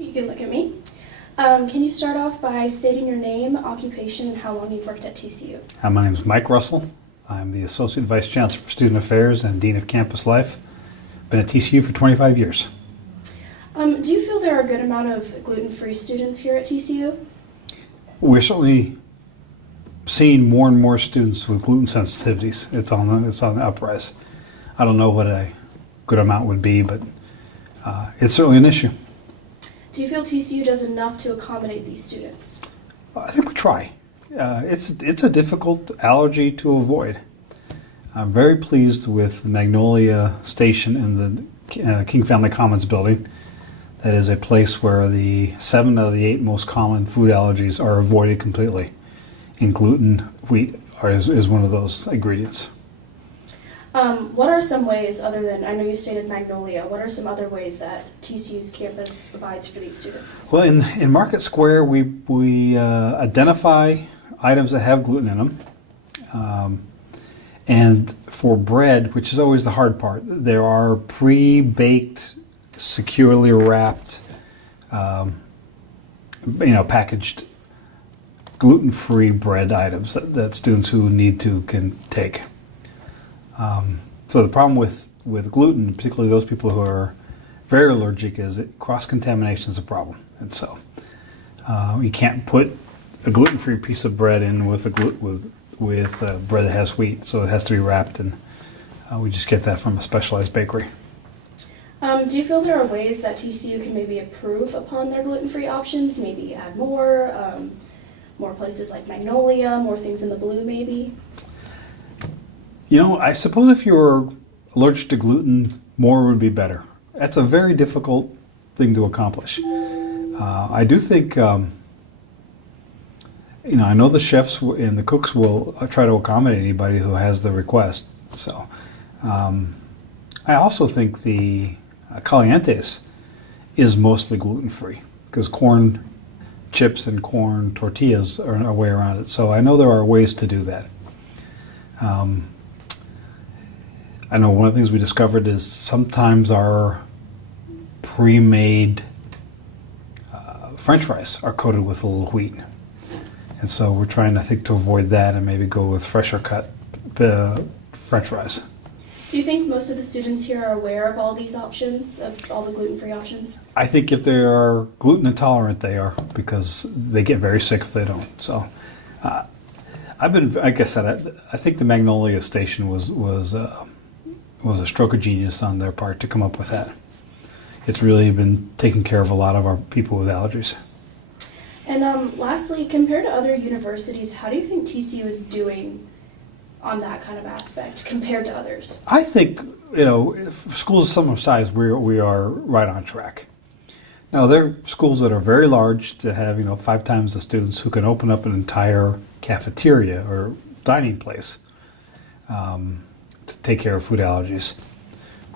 You can look at me. Can you start off by stating your name, occupation, and how long you've worked at TCU? My name is Mike Russell. I'm the Associate Vice Chancellor for Student Affairs and Dean of Campus Life. Been at TCU for 25 years. Do you feel there are a good amount of gluten-free students here at TCU? We're certainly seeing more and more students with gluten sensitivities. It's on the uprise. I don't know what a good amount would be, but it's certainly an issue. Do you feel TCU does enough to accommodate these students? I think we try. It's a difficult allergy to avoid. I'm very pleased with the Magnolia Station in the King Family Commons building. That is a place where the 7 out of the 8 most common food allergies are avoided completely. And gluten, wheat is one of those ingredients. What are some ways, other than, I know you stated Magnolia, what are some other ways that TCU's campus provides for these students? Well, in Market Square, we identify items that have gluten in them. And for bread, which is always the hard part, there are pre-baked, securely wrapped, packaged gluten-free bread items that students who need to can take. So the problem with gluten, particularly those people who are very allergic, is that cross-contamination is a problem. And so you can't put a gluten-free piece of bread in with bread that has wheat, so it has to be wrapped, and we just get that from a specialized bakery. Do you feel there are ways that TCU can maybe improve upon their gluten-free options, maybe add more places like Magnolia, more things in the blue maybe? I suppose if you're allergic to gluten, more would be better. That's a very difficult thing to accomplish. I do think, I know the chefs and the cooks will try to accommodate anybody who has the request. So I also think the calientes is mostly gluten-free because corn chips and corn tortillas are a way around it. So I know there are ways to do that. I know one of the things we discovered is sometimes our pre-made French fries are coated with a little wheat. And so we're trying, I think, to avoid that and maybe go with fresher cut French fries. Do you think most of the students here are aware of all these options, of all the gluten-free options? I think if they are gluten intolerant, they are, because they get very sick if they don't. So like I said, I think the Magnolia Station was a stroke of genius on their part to come up with that. It's really been taking care of a lot of our people with allergies. And lastly, compared to other universities, how do you think TCU is doing on that kind of aspect compared to others? I think, for schools of similar size, we are right on track. Now, there are schools that are very large that have, 5 times the students who can open up an entire cafeteria or dining place to take care of food allergies.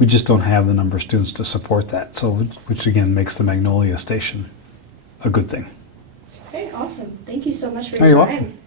We just don't have the number of students to support that, so which again makes the Magnolia Station a good thing. Okay, awesome. Thank you so much for You're your welcome. time.